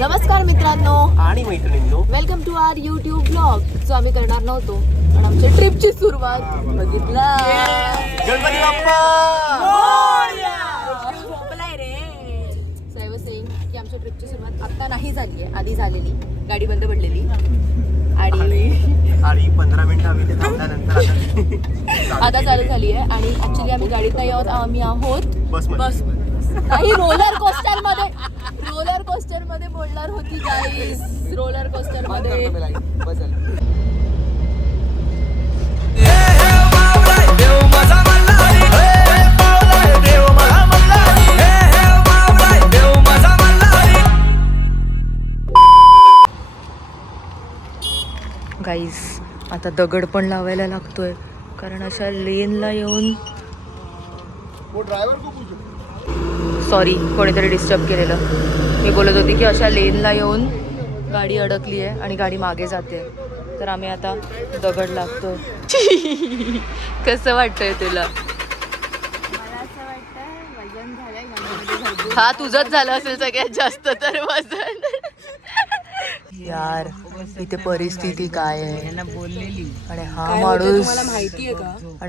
नमस्कार मित्रांनो आणि मैत्रिणींनो, welcome to our YouTube blog जो आम्ही करणार नव्हतो पण आमच्या ट्रिपची सुरुवात बघितला. गणपती बाप्पा झोपलाय रे. साहेब सेइंग की आमच्या ट्रिपची सुरुवात आता नाही झाली आहे, आधी झालेली. गाडी बंद पडलेली आणि 15 मिनिटं आम्ही ते थांबल्यानंतर आता चालू झाली आहे. आणि ऍक्च्युली आम्ही गाडीत नाही आहोत, आम्ही आहोत बस काही रोलर कोस्टर मध्ये बोलणार होती गाईस. रोलर कोस्टर मध्ये गाईस आता दगड पण लावायला लागतोय कारण अशा लेनला येऊन सॉरी कोणीतरी डिस्टर्ब केलेलं. मी बोलत होती की अशा लेनला येऊन गाडी अडकली आहे आणि गाडी मागे जाते, तर आम्ही आता दगड लागतो. कसं वाटतंय तुला? हा तुझंच झालं असेल सगळ्यात जास्त तर वजन. यार इथे परिस्थिती काय आहे आणि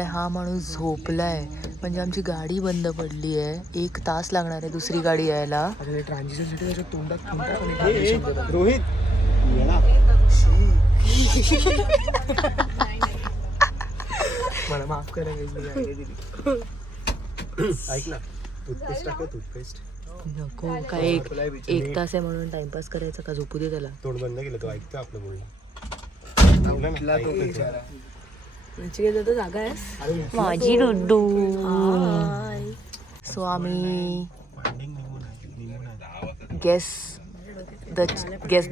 हा माणूस झोपलाय. म्हणजे आमची गाडी बंद पडली आहे, 1 तास लागणार आहे दुसरी गाडी यायला. रोहित मला माफ करा. ऐक ना, टूथपेस्ट टाक. टूथपेस्ट नको काय, एक तास आहे म्हणून टाइमपास करायचा का? झोपू दे त्याला. तोंड बंद केलं तो ऐकतो आपलं बोलणं. जागा आहे माझी डुड्डू. सो आम्ही गेस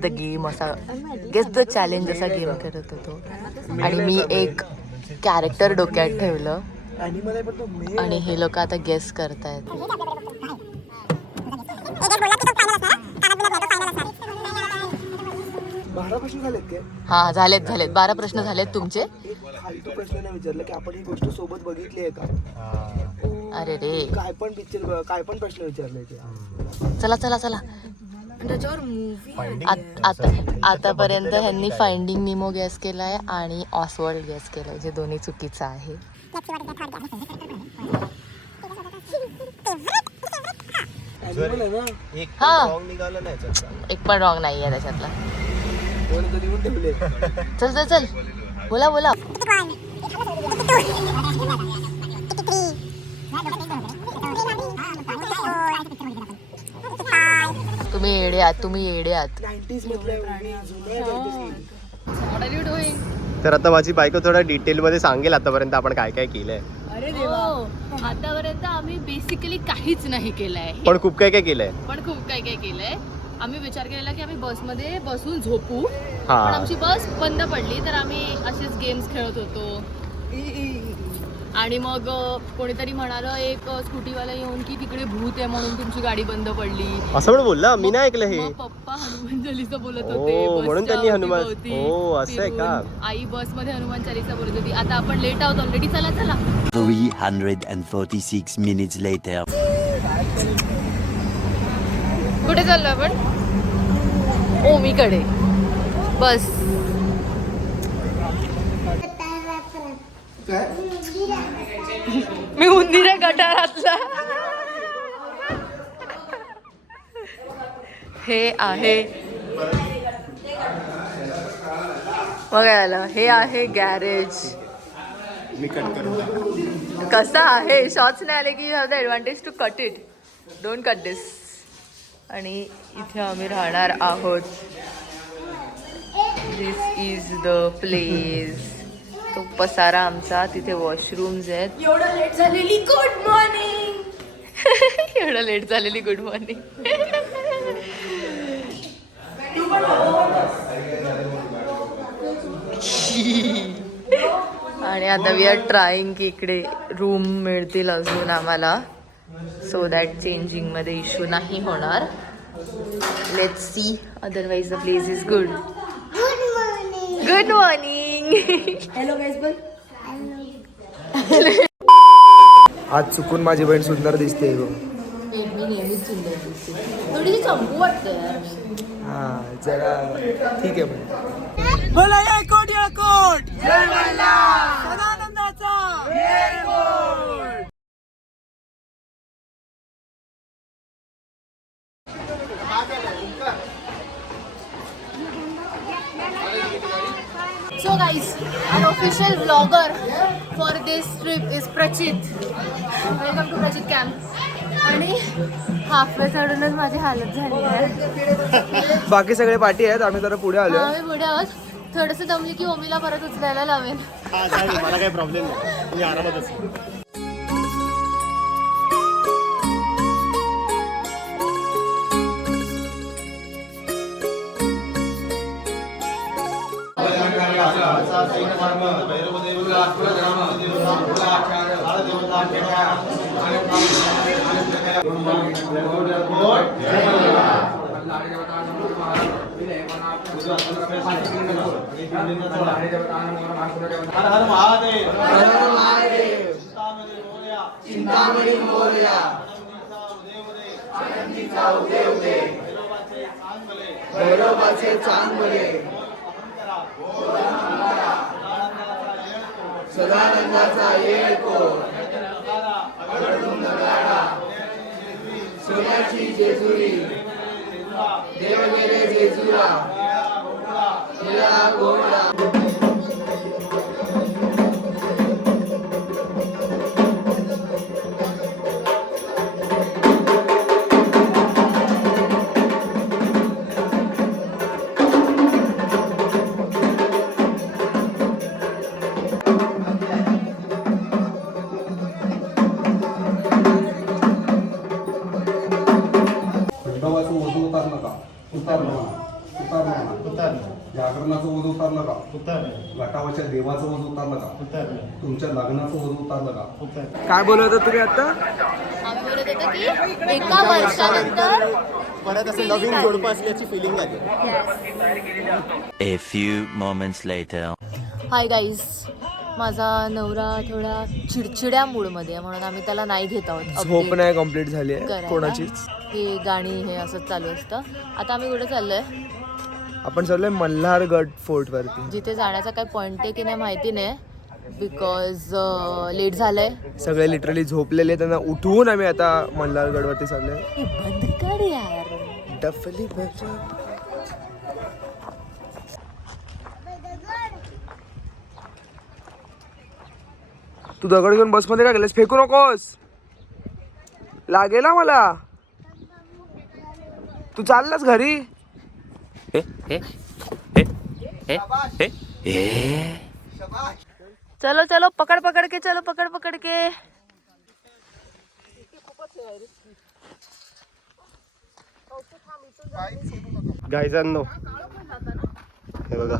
द गेम असा गेस द चॅलेंज असा गेम करत होतो आणि मी एक कॅरेक्टर डोक्यात ठेवलं आणि हे लोक आता गेस करतायत. हा झालेत 12 प्रश्न झालेत तुमचे. प्रश्न नाही विचारलं की आपण ही गोष्ट सोबत बघितली आहे का. अरे रे काय पण पिक्चर काय पण प्रश्न विचारले. चला आतापर्यंत ह्यांनी फाइंडिंग निमो गॅस केलाय आणि ऑसवर्ल्ड गॅस केलाय, जे दोन्ही चुकीचं आहे. एक पण रॉंग नाही आहे त्याच्यातला. चल बोला. तुम्ही येडे आहात. तर आता माझी बायको थोडा डिटेल मध्ये सांगेल आतापर्यंत आपण काय काय केलंय. अरे देवा, आतापर्यंत आम्ही बेसिकली काहीच नाही केलंय, पण खूप काय काय केलंय. आम्ही विचार केलेला की आम्ही बसमध्ये बसून झोपू, हा. पण आमची बस बंद पडली तर आम्ही असेच गेम्स खेळत होतो. आणि मग कोणीतरी म्हणालं, एक स्कूटीवाला येऊन की तिकडे भूत आहे म्हणून तुमची गाडी बंद पडली असं पण बोलला. मी नाही ऐकलं हे. पप्पा हनुमान चालीसा बोलत होते. म्हणून त्यांनी हनुमान. असं आहे का? आई बस मध्ये हनुमान चालीसा बोलत होती. आता आपण लेट आहोत ऑलरेडी. चला 346 minutes later. कुठे चाललो आपण? ओमीकडे. बस मी उंदीर गटारातला. हे आहे बघायला, हे आहे गॅरेज. मी कट करू. कसा आहे? शॉर्ट्स नाही आले की you have the advantage to cut it. Don't cut this. आणि इथे आम्ही राहणार आहोत. This is the place. तो पसारा आमचा, तिथे वॉशरूम्स आहेत. एवढं लेट झालेली गुड मॉर्निंग. आणि आता वी आर ट्राईंग की इकडे रूम मिळतील अजून आम्हाला, सो दॅट चेंजिंग मध्ये इश्यू नाही होणार. Let's see, otherwise the place is good. Good morning. Hello guys बोल. आज चुकून माझी बहीण सुंदर दिसते. मी नेहमीच सुंदर दिसते. थोडीशी चंपू वाटते यार. जरा ठीक आहे म्हणजे बोला येळकोट येळकोट जय मल्हार सदानंदाचा येळकोट. So guys, an official vlogger for this trip is Prachit. Welcome to Prachit camp. आणि हाफवे चढूनच माझी हालत झाली आहे. बाकी सगळे पाठी आहेत, आम्ही जरा पुढे आलो. आम्ही पुढे आहोत. थोडंसं दमली की ओमीला परत उचलायला लावेन. मला काही प्रॉब्लेम नाही, मी आरामातच. चिंतामणी मोरया भैरवाचे चांगले सदानंदाचा येळकोट सोन्याची जेजुरी देव गेले जेजुरा निळा घोडा. खंडोबाचं ओझं उतारलं का? उतारलं म्हणा. उतारलं म्हणा. जागरणाचं ओझं उतारलं का? घटावरच्या देवाचं ओझं उतारलं का? तुमच्या लग्नाचं ओझं उतारलं का? काय बोलत होता तुम्ही आता? आम्ही बोलत होतो की एका वर्षानंतर परत असं नवीन जोडपं असल्याची फिलिंग आली. A few moments later. Hi guys, माझा नवरा थोडा चिडचिड्या मूडमध्ये आहे म्हणून आम्ही त्याला नाही घेत आहोत. झोप update नाही कम्प्लीट झाली आहे करायला. कोणाचीच. हे गाणी हे असंच चालू असतं. आता आम्ही कुठे चाललोय? आपण चाललोय मल्हारगड फोर्ट वरती. जिथे जाण्याचा काही पॉईंट आहे की नाही माहिती नाही, बिकॉज लेट झालंय. सगळे लिटरली झोपलेले, त्यांना उठवून आम्ही आता मल्हारगड वरती चाललोय. हे बंद कर यार. डफली बजा. तू दगड घेऊन बस मध्ये काय गेलास? फेकू नकोस, लागेल ना मला. तू चाललास घरी? चलो चलो, पकड़ पकड़ के चलो, पकड़ पकड़ के. गायजांनो हे बघा,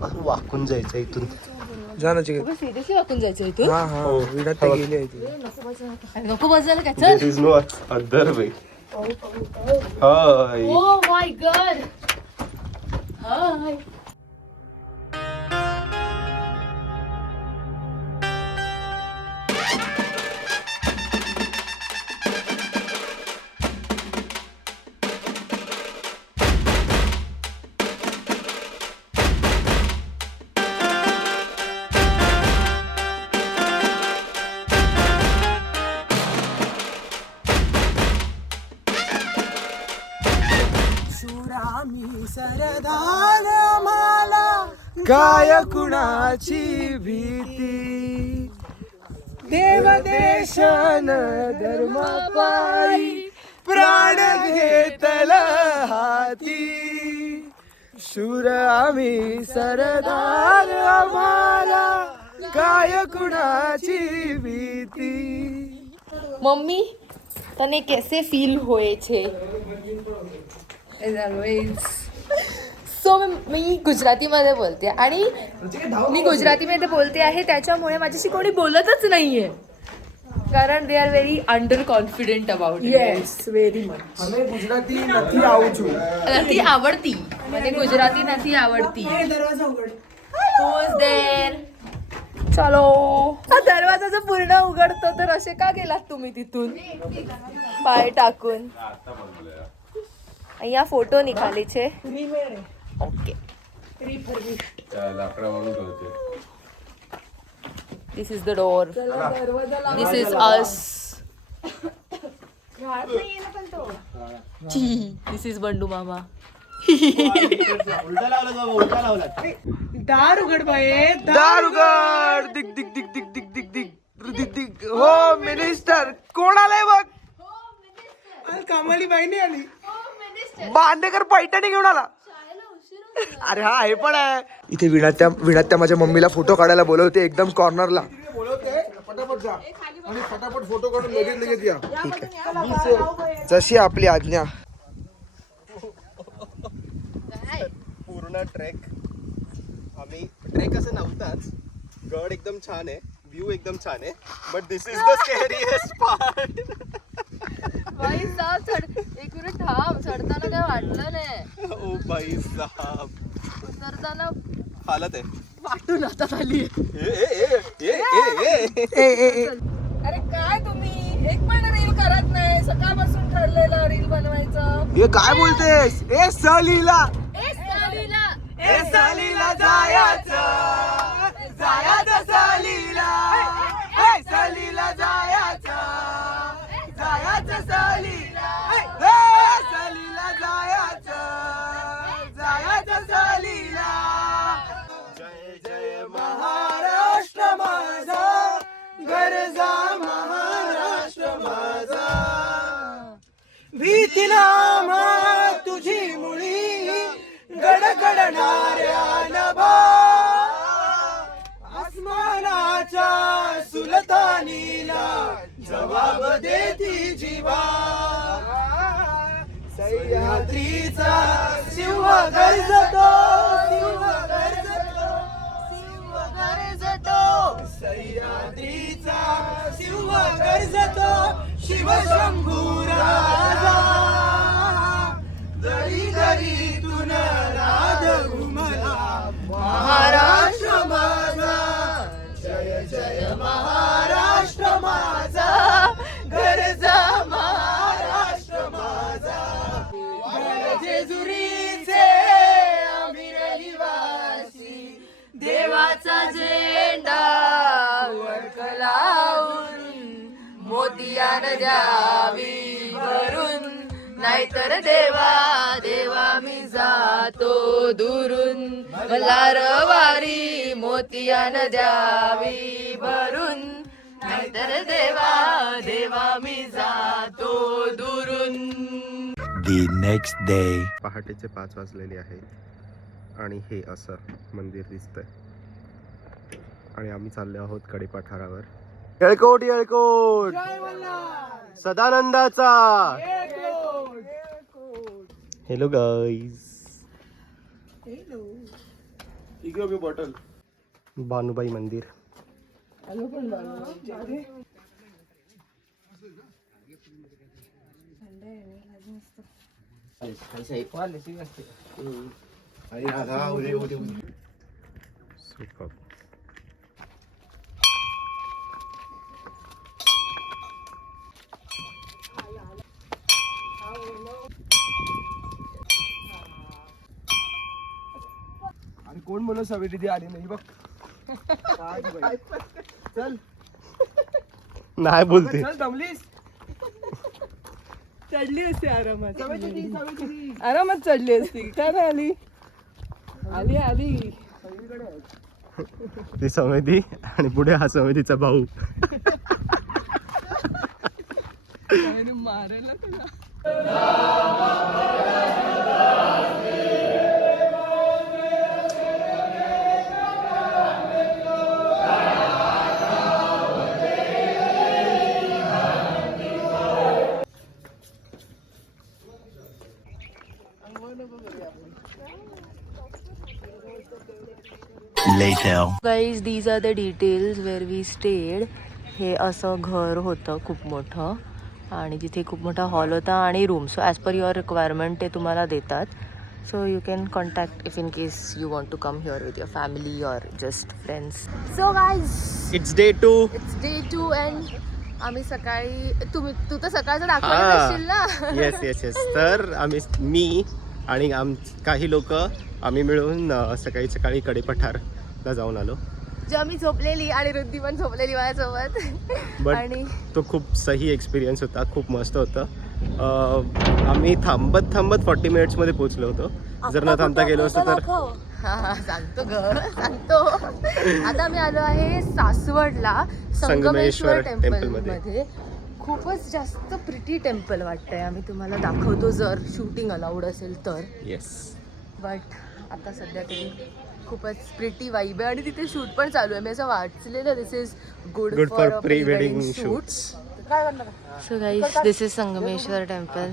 असं वाकून जायचं इथून. जा ना चिकन. सिरियसली वाकून जायचं इथून? हा हा, विडात ते गेली आहे ती. नको बसायला काय? चल. There is no other way. High. Oh my god. Hi. सरदार मला काय कुणाची भीती, देव देशन धर्म पायी प्राण घेतला हाती. शूर आम्ही सरदार आम्हाला काय कुणाची भीती. मम्मी, तने कैसे फील होए छे? सो मी गुजरातीमध्ये बोलते आणि मी गुजरातीमध्ये बोलते आहे, त्याच्यामुळे माझ्याशी कोणी बोलतच नाहीये, कारण they are very under confident about. Yes, very much. हमें गुजराती નથી આવતું. નથી आवडती, મને गुजराती નથી आवडती. दरवाजा उघड. Who's there? चलो. हा दरवाजा जर पूर्ण उघडतो तर असे का गेलात तुम्ही तिथून पाय टाकून? અહીંયા ફોટો નિકાલી છે okay This is the door. This is us. This is Bandu Mama. दार उघड दिग दिग दिग दिग दिग दिग दिग दिग दिग हो मिनिस्टर कोण आलाय बघ कामाली बाई नाही आली बांदेकर पैठणी घेऊन आला अरे हा हे पण आहे इथे विणात्या माझ्या मम्मीला फोटो काढायला बोलवते एकदम कॉर्नरला फटाफट जा आणि फटाफट फोटो काढून लगेच या. ठीक आहे जशी आपली आज्ञा पूर्ण ट्रेक आम्ही ट्रेक असं नव्हताच गड एकदम छान आहे व्ह्यू एकदम छान आहे but this is the scariest part बाई साहब एक मिनिट थांब चढताना काय वाटलं नाही ओ भाई साहब उतरताना हालत आहे वाटून हातात आली ए अरे काय तुम्ही एक पण रील करत नाही सकाळपासून ठरलेलं रील बनवायचं हे काय बोलतेस ए सलीला ए सलीला जायचं सलीला ए सलीला जायचं सलीला ए सलीला जायचं सलीला जय जय महाराष्ट्र माझा गरजा महाराष्ट्र माझा भीतीला तुझी मुळी गडगडणाऱ्या नभा आसमानाच्या सुलतानीला जवाब देती जीवा सह्याद्रीचा शिव गरजतो सह्याद्रीचा शिव गरजतो शिवशंभू राजा दरी दरीतून नाद घुमला महाराष्ट्र माझा जय जय महाराष्ट्र माझा गरजा महाराष्ट्र माझा जेजुरीचे आम्ही रहिवासी देवाचा झेंडा वडकलावून मोतियान द्यावी भरून नाहीतर देवा मी जातो दुरून मला रवारी मोतियान द्यावी भरून नाहीतर देवा मी जातो दुरून. The next day. पहाटेचे 5 वाजलेले आहेत आणि हे असं मंदिर दिसतंय आणि आम्ही चाललो आहोत कडेपठारावर. येळकोट सदानंदाचा. Hello guys. बॉटल बानुबाई मंदिर. सुपर. आणि कोण बोलत सवय दिदी आली नाही बघ. चल नाही बोलते. चल दमलीस. चढली असती आरामात आरामात चढली असती काय नाही आली आली आली ती समिती आणि पुढे हा समितीचा भाऊ. मारायला तुला. Later. Guys these are the details where we stayed. हे असं घर होतं खूप मोठं आणि जिथे खूप मोठा हॉल होता आणि room. So as per your requirement ते तुम्हाला देतात. So you can contact if in case you want to come here with your family or just friends. So guys it's day 2. It's day 2 and आम्ही सकाळी तू तर सकाळचं दाखवलं असशील ना. Yes yes yes. तर मी आणि काही लोक आम्ही मिळून सकाळी कडेपठारला जाऊन आलो. जेव्हा मी झोपलेली आणि रुद्धी पण झोपलेली माझ्यासोबत. बट आणि तो खूप सही एक्सपिरियन्स होता, खूप मस्त होतं. आम्ही थांबत 40 मिनिट्समध्ये पोहोचलो होतो. जर न थांबता गेलो असतो तर हा सांगतो सांगतो. आता मी आलो आहे सासवडला संगमेश्वर टेम्पल मध्ये. खूपच जास्त प्रिटी टेम्पल वाटतंय. आम्ही तुम्हाला दाखवतो जर शूटिंग अलाउड असेल तर. येस. बट आता सध्या तरी खूपच प्रिटी वाईब आहे आणि तिथे शूट पण चालू आहे. मी असं वाचलेलं this is good for pre wedding shoots. So guys this is Sangameshwar temple.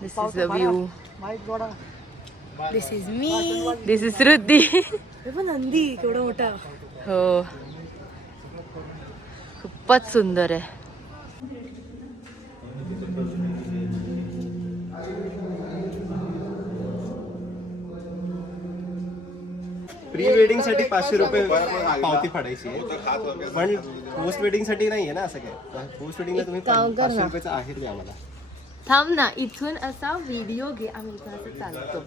This is the view. This is me. This is Ruddhi. Nandi केवढा मोठा. हो खूपच सुंदर आहे. प्री वेडिंग साठी 500 रुपये पावती फाडायची आहे. पण पोस्ट वेडिंग साठी नाहीये ना असं काय. पोस्ट वेडिंगला तुम्ही 500 रुपयाचं आहे ते आम्हाला. थांब ना, इथून असा व्हिडिओ घे. आम्ही इथून असं चालतो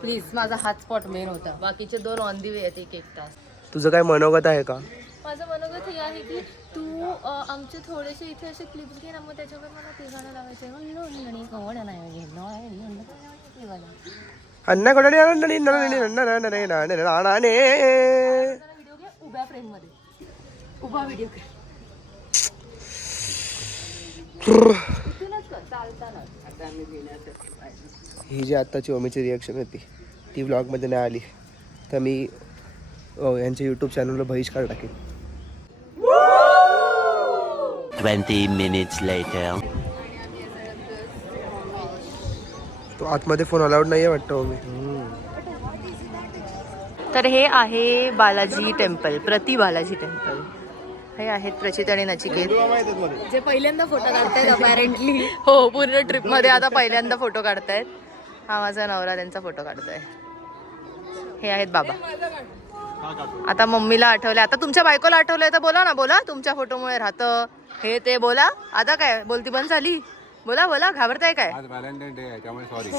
प्लीज. माझा हाच स्पॉट मेन होता. बाकीचे 2 ऑन दी वे आहेत 1 तास. तुझं काय मनोगत आहे का? माझं मनोगत हे आहे की तू आमचे थोडेसे इथे असे क्लिप्स घे ना, मग त्याच्यावर मला ते गाणं लावायचं. अन्ना कोणाने व्हिडिओ घे उभ्या फ्रेम मध्ये. उभा व्हिडिओ घे. इथूनच कर चालताना. ही जी आत्ताची ओमीची रिॲक्शन होती ती व्लॉगमध्ये नाही आली तर मी यांच्या यूट्यूब चॅनलवर बहिष्कार टाकेन. 20 minutes later. तो आतमध्ये फोन अलाउड नाही आहे वाटतं ओमी. तर हे आहे बालाजी टेम्पल, प्रति बालाजी टेम्पल. हे आहेत प्रचित आणि नचिकेत जे पहिल्यांदा फोटो काढतायत अपॅरेंटली. हो पूर्ण ट्रिप मध्ये आता पहिल्यांदा फोटो काढतायत. हा माझा नवरा त्यांचा फोटो काढतोय. हे आहेत बाबा. आता मम्मीला आठवलंय. आता तुमच्या बायकोला आठवलंय तर बोला ना. बोला तुमच्या फोटोमुळे राहतं हे ते. बोला आता काय बोलती बंद झाली. बोला बोला. घाबरताय काय? आज व्हॅलेंटाईन डे आहे त्यामुळे सॉरी.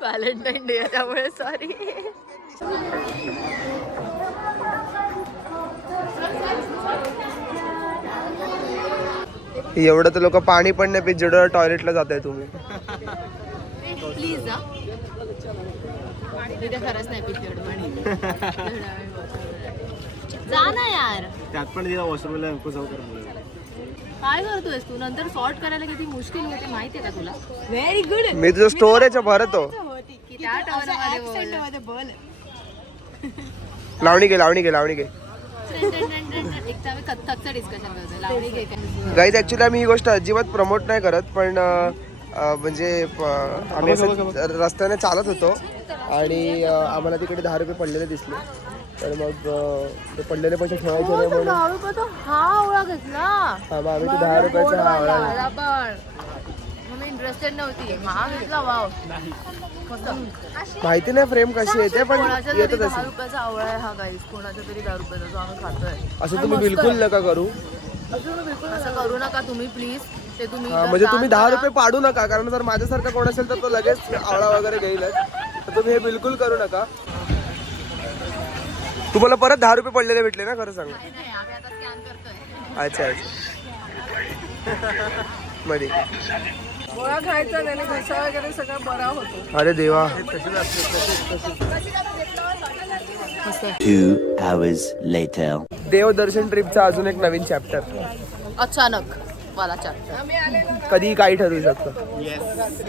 व्हॅलेंटाईन डे त्यामुळे सॉरी. एवढं तर लोक पाणी पण नाही पित जेवढं टॉयलेटला जात आहे तुम्ही. प्लीज ना. खरंच नाही पित तेवढं पाणी. जा ना यार. त्यात पण तिला वॉशरूमला नको जाऊ कर. काय करतोयस तू? नंतर सॉर्ट करायला किती मुश्किल होते माहितीये का तुला? Very good. मी तुझं स्टोरेज भरतो. त्या टॉवरमध्ये बोल. लावणी घे. एक तर आम्ही कथ्थकचं डिस्कशन करतोय. लावणी घे काय? गाईज ऍक्च्युली आम्ही ही गोष्ट अजिबात प्रमोट नाही करत पण म्हणजे आम्ही असं रस्त्याने चालत होतो आणि आम्हाला तिकडे 10 रुपये पडलेले दिसले तर मग ते पडलेले पैसे ठेवायचे नाही म्हणून 10 रुपयाचा हा आवळा घेतला. हा मग आम्ही ते 10 रुपयाचा हा आवळा मला पण मी इंटरेस्टेड नव्हती. हा घेतला. वाव माहिती नाही फ्रेम कशी येते पण कोणाच्या तरी येतच 10 असेल. रुपयाचा आवळा आहे हा गाईस. कोणाच्या तरी 10 रुपयाचा जो आम्ही खातोय. असं तुम्ही बिलकुल नका करू. असं करू नका तुम्ही प्लीज. ते तुम्ही म्हणजे तुम्ही 10 रुपये पाडू नका कारण जर माझ्यासारखा कोण असेल तर तो लगेच आवळा वगैरे घेईलच. तर तुम्ही हे बिलकुल करू नका. तुम्हाला परत 10 रुपये पडलेले भेटले ना खरं सांगा. नाही आम्ही आता स्कॅन करतोय. अच्छा मध्ये गोळा खायचा त्याने घसा वगैरे सगळा बरा होतो. अरे देवा. 2 hours later. देवदर्शन ट्रिपचा अजून एक नवीन चॅप्टर अचानक मला चॅप्टर कधी काही ठरू शकतं.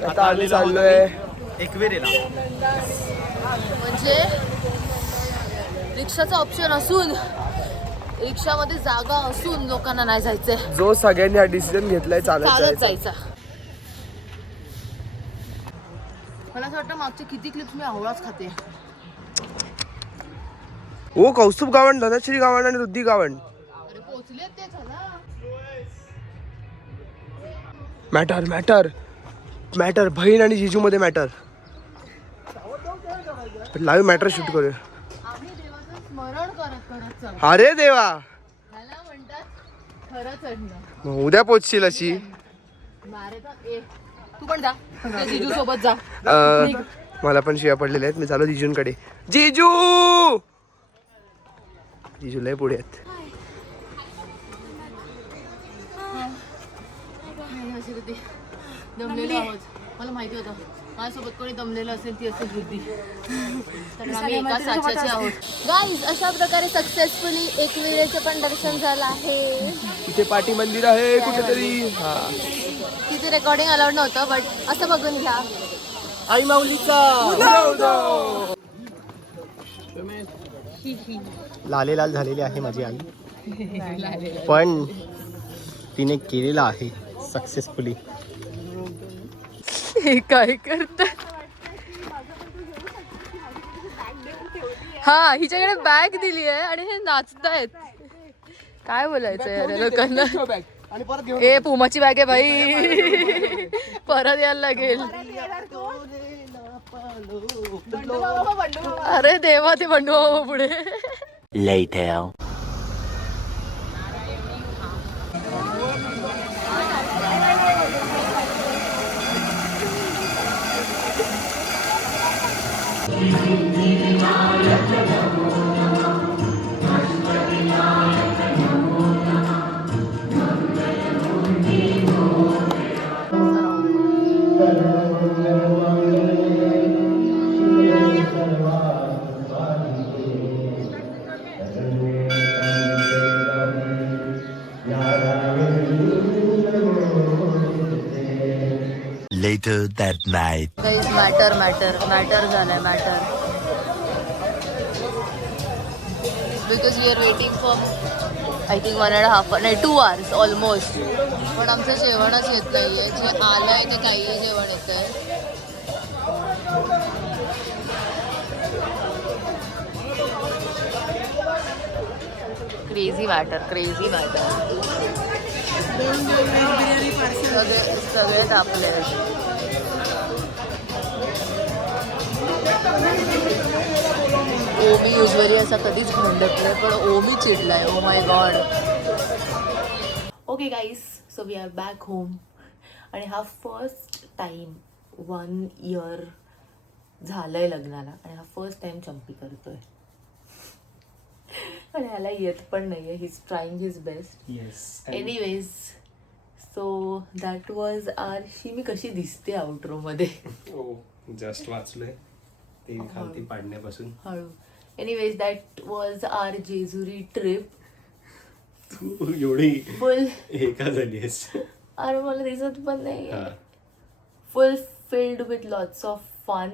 आता आम्ही चाललोय एकविरेला. म्हणजे रिक्षाचा ऑप्शन असून रिक्षामध्ये जागा असून लोकांना नाही जायचंय. जो सगळ्यांनी हा डिसिजन घेतलाय चालत जायचा. मला असं वाटतं मागचे किती क्लिप्स मी आवळाच खाते. ओ कौस्तुभ गावंड, धनश्री गावंड आणि रुद्धी गावंड. अरे पोहोचले ते चला. मॅटर बहीण आणि जिजू मध्ये मॅटर. लाईव्ह मॅटर शूट करूया. आम्ही देवाचं स्मरण करत करत चालू. अरे देवा. मला म्हणतात मग उद्या पोचशील अशी. तू पण जा जिजू सोबत जा. मला पण शिव्या पडलेल्या आहेत. मी चालू जिजूंकडे. जिजू जिजू लय पुढे आहेत. दमलेलो आहोत. मला माहिती होतं माझ्यासोबत कोणी दमलेलं असेल ती असेल वृद्धी. तर आम्ही एका साच्याचे आहोत. गाईज अशा प्रकारे सक्सेसफुली एकविरेचं पण दर्शन झालं आहे. इथे पाठी मंदिर आहे कुठेतरी. हा तिथे रेकॉर्डिंग अलाउड नव्हतं बट असं बघून घ्या. आई माऊलीचा लाले लाल झालेली आहे माझी आई. पण तिने केलेला आहे सक्सेसफुली. हे काय करत. हा हिच्याकडे बॅग दिली आहे आणि हे नाचतायत. काय बोलायचं यार या लोकांना. आणि परत घेऊन ए पुमाची बॅग आहे भाई. परत यायला लागेल. अरे देवा ते बंडू बाबा पुढे. Later. Later that night. Guys matter झालाय matter. Because we are waiting for I think 1.5 नाही 2 hours ऑलमोस्ट. पण आमचं जेवणच येत नाहीये. जे आलंय ते काही जेवण येत आहे. Crazy matter. सगळे टाकले. ओमी युजली असा कधीच भांडत नाही पण ओमी चिडलाय. Oh my god. Okay guys so we are back home. आणि हा फर्स्ट टाइम 1 year झालंय लग्नाला आणि हा फर्स्ट टाइम चंपी करतोय. आणि ह्याला येत पण नाहीये. He is trying his best. Yes. Anyways so that was our. मी कशी दिसते आउटरो मध्ये. जस्ट वाचलोय ते खालती पाडण्यापासून. हळू. Anyways that was our Jejuri trip. तू एवढी फुल हे का झालीस. अरे मला दिसत पण नाही. Full filled with lots of fun.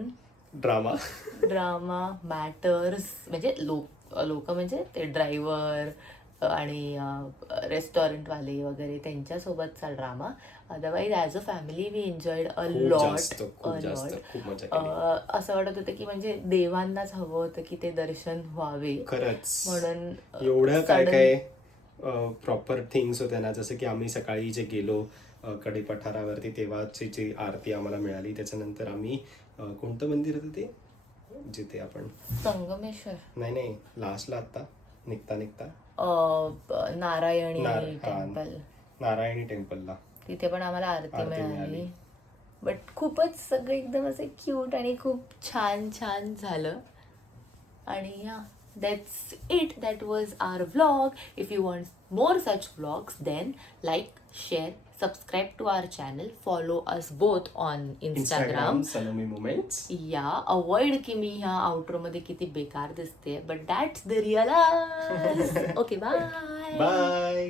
Drama matters. म्हणजे लोक म्हणजे ते ड्रायव्हर आणि रेस्टॉरंटवाले वगैरे त्यांच्यासोबतचा drama. Otherwise as a family we enjoyed a lot. असं वाटत होतं की म्हणजे देवांनाच हवं होतं की ते दर्शन व्हावे. खरंच म्हणून एवढं काय प्रॉपर थिंग्स होत्या ना. जसं की आम्ही सकाळी जे गेलो कडे पठारावरती तेव्हाची जी आरती आम्हाला मिळाली. त्याच्यानंतर आम्ही कोणतं मंदिर होतं ते जिथे आपण संगमेश्वर नाही लास्टला आता निघता नारायणी टेम्पलला तिथे पण आम्हाला आरती मिळाली. बट खूपच सगळं एकदम असे क्यूट आणि खूप छान झालं. आणि या that's it. That was our vlog. If you want more such vlogs then like, share, subscribe to our channel, follow us both on Instagram. Salome Moments. Yeah, avoid की मी ह्या आउटरो मध्ये किती बेकार दिसते, but that's the real us. Okay, bye. Bye.